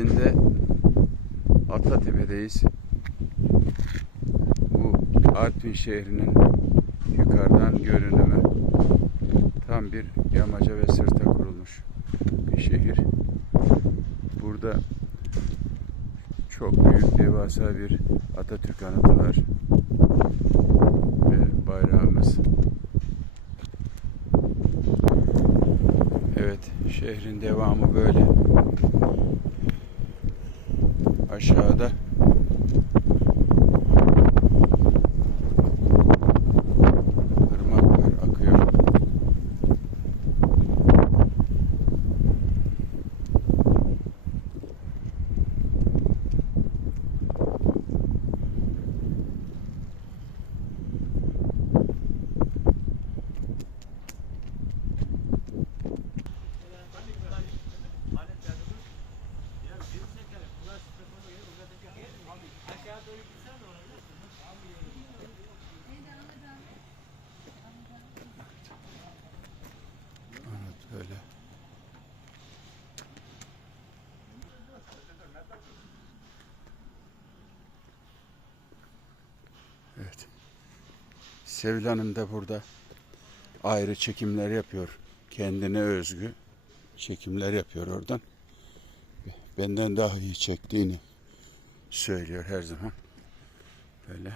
Artvin'de Atlatepe'deyiz. Bu Artvin şehrinin yukarıdan görünümü tam bir yamaca ve sırta kurulmuş bir şehir. Burada çok büyük devasa bir Atatürk anıtı var. Ve bayrağımız. Evet, şehrin devamı böyle. Aşağıda Sevil Hanım da burada ayrı çekimler yapıyor. Kendine özgü çekimler yapıyor oradan. Benden daha iyi çektiğini söylüyor her zaman. Böyle.